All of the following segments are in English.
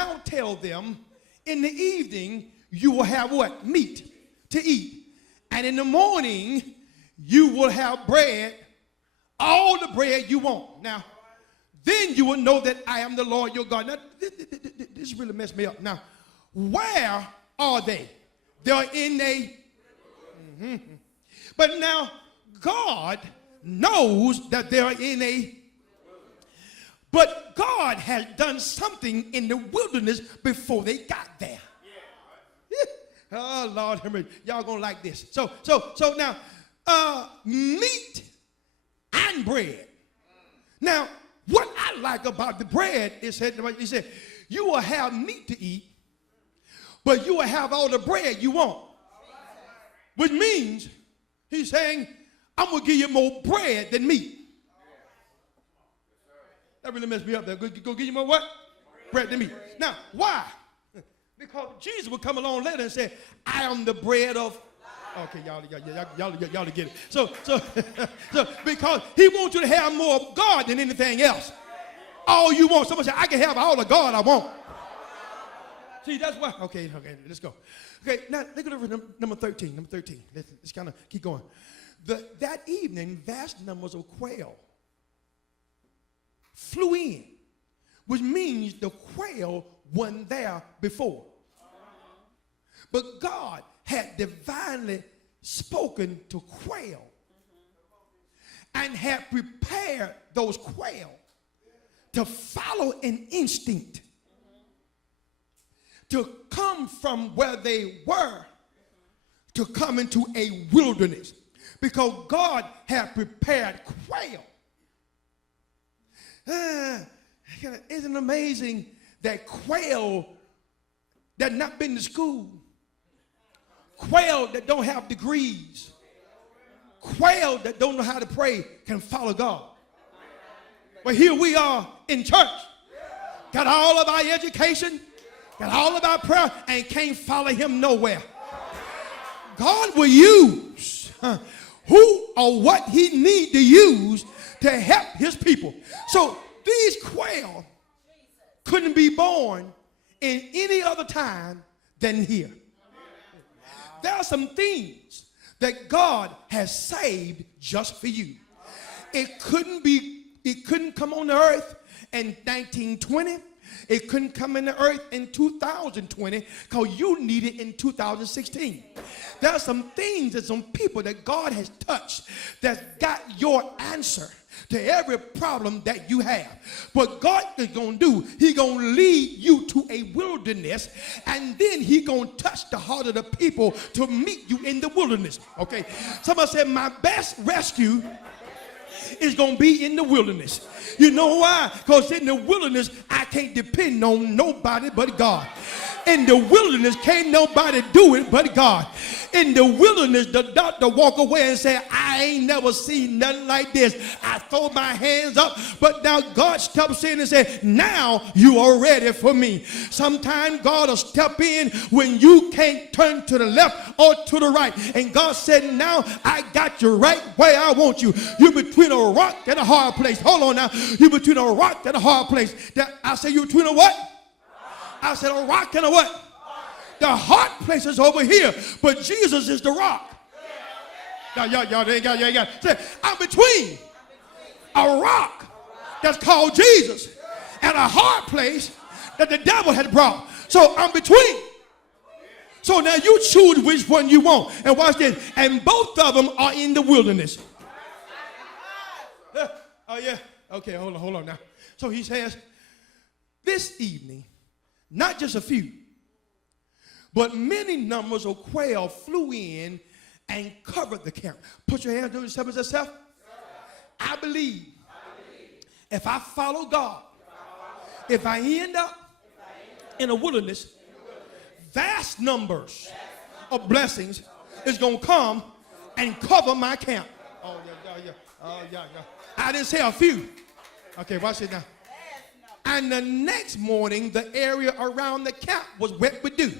now tell them, in the evening you will have what? Meat to eat. And in the morning you will have bread, all the bread you want. Now, then you will know that I am the Lord your God. Now, this really messed me up. Now, where are they? They're in a... But now, God knows that they're in a... But God has done something in the wilderness before they got there. Oh, Lord, y'all gonna like this. So now, meat and bread. Now, what I like about the bread is that he said, you will have meat to eat, but you will have all the bread you want. Which means, he's saying, I'm going to give you more bread than meat. That really messed me up there. Go give you more what? Bread than meat. Now, why? Because Jesus would come along later and say, I am the bread of... Okay, y'all get it. So because he wants you to have more of God than anything else. All you want. Someone say, I can have all the God I want. See, that's why. Okay, let's go. Okay, now look at number 13. Number 13. Let's kind of keep going. That evening, vast numbers of quail flew in, which means the quail wasn't there before. But God had divinely spoken to quail and had prepared those quail to follow an instinct, to come from where they were to come into a wilderness, because God had prepared quail. Isn't it amazing that quail that not been to school, quail that don't have degrees, quail that don't know how to pray can follow God? But here we are in church, got all of our education, got all of our prayer, and can't follow him nowhere. God will use who or what he need to use to help his people. So these quail couldn't be born in any other time than here. There are some things that God has saved just for you. It couldn't come on the earth in 1920. It couldn't come in the earth in 2020 because you need it in 2016. There are some things and some people that God has touched that's got your answer to every problem that you have. What God is going to do, he's going to lead you to a wilderness, and then he's going to touch the heart of the people to meet you in the wilderness. Okay? Somebody said, my best rescue is going to be in the wilderness. You know why? Because in the wilderness, I can't depend on nobody but God. In the wilderness, can't nobody do it but God. In the wilderness, the doctor walk away and say, I ain't never seen nothing like this. I throw my hands up, but now God steps in and says, now you are ready for me. Sometimes God will step in when you can't turn to the left or to the right. And God said, now I got you right where I want you. You're between a rock and a hard place. Hold on now. You're between a rock and a hard place. I say you're between a what? I said a rock and a what? The hard place is over here, but Jesus is the rock. Y'all ain't got. Say, I'm between a rock that's called Jesus and a hard place that the devil had brought. So I'm between. So now you choose which one you want. And watch this. And both of them are in the wilderness. Oh yeah. Okay, hold on now. So he says, this evening, not just a few, but many numbers of quail flew in and covered the camp. Put your hands on yourself and say, I believe if I follow God, if I end up in a wilderness, vast numbers of blessings is going to come and cover my camp. Oh, yeah. I didn't say a few. Okay, watch it now. And the next morning, the area around the camp was wet with dew.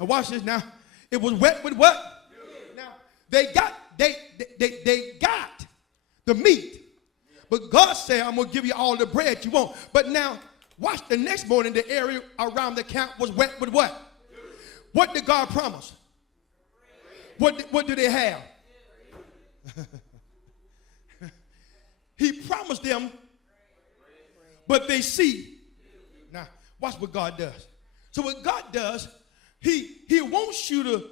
Now watch this now. It was wet with what? Dew. Now they got the meat. But God said, I'm going to give you all the bread you want. But now, Watch, the next morning, the area around the camp was wet with what? What did God promise? What do they have? He promised them, but they see. Now, watch what God does. So what God does, he wants you to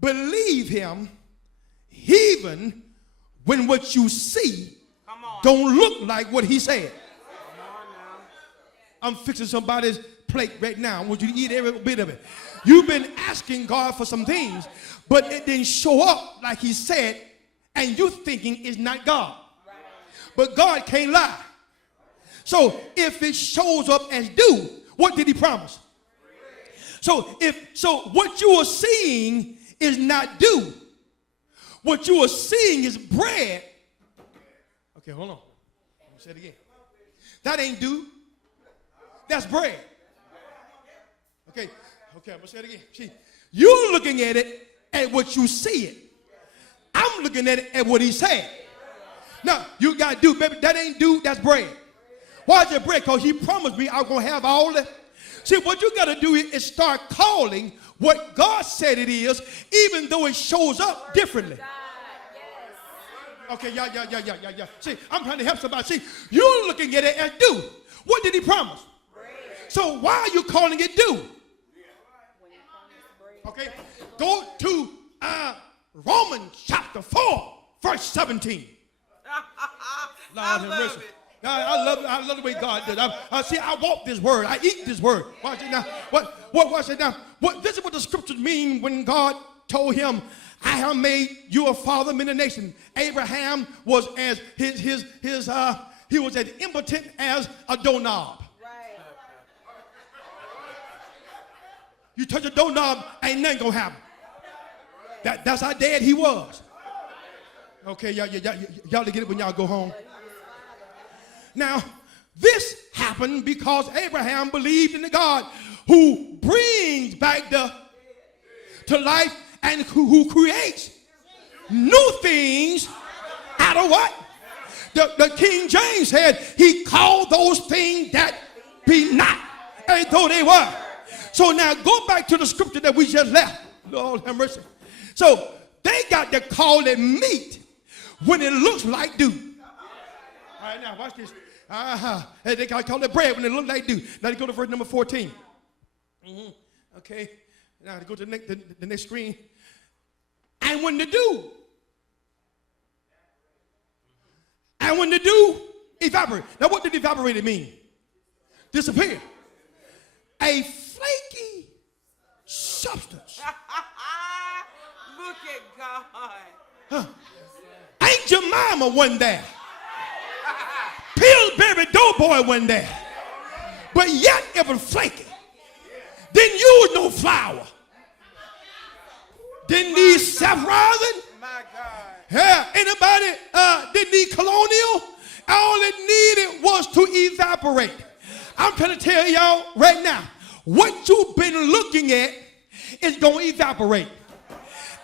believe him even when what you see don't look like what he said. I'm fixing somebody's plate right now. I want you to eat every bit of it. You've been asking God for some things, but it didn't show up like he said, and you thinking it's not God. But God can't lie. So if it shows up as do, what did he promise? So what you are seeing is not do. What you are seeing is bread. Okay, hold on. Let me say it again. That ain't do. That's bread. Okay, I'm gonna say it again. See, you're looking at it at what you see it. I'm looking at it at what he said. Now, you got to do, baby, that ain't do, that's bread. Why is it bread? Because he promised me I'm going to have all that. See, what you got to do is start calling what God said it is, even though it shows up differently. Okay, yeah. See, I'm trying to help somebody. See, you're looking at it as do. What did he promise? So why are you calling it do? Okay, go to Romans chapter 4, verse 17. I love the way God did. I walk this word. I eat this word. Watch it now. Watch it now. This is what the scriptures mean when God told him, I have made you a father of many nations. Abraham was as he was as impotent as a doorknob. Right. You touch a doorknob, ain't nothing gonna happen. That's how dead he was. Okay, y'all to get it when y'all go home. Now, this happened because Abraham believed in the God who brings back to life and who creates new things out of what? The King James said he called those things that be not as though they were. So now go back to the scripture that we just left. Lord have mercy. So they got to call it meat when it looks like dew. All right, now watch this. They got to call it bread when it looks like dew. Now to go to verse number 14. Okay. Now to go to the next screen. And when the dew evaporate. Now what did evaporated mean? Disappear. A flaky substance. Look at God. Huh. Ain't Jemima one there? Pillsbury Doughboy one there. But yet it was flaky. Didn't use no flour. Didn't need self-rising. My God. Yeah, anybody didn't need colonial? All it needed was to evaporate. I'm trying to tell y'all right now, what you've been looking at is going to evaporate.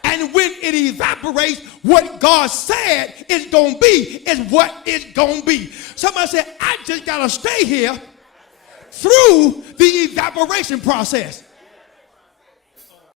And when it evaporates, what God said is going to be is what it's going to be. Somebody said, I just got to stay here through the evaporation process.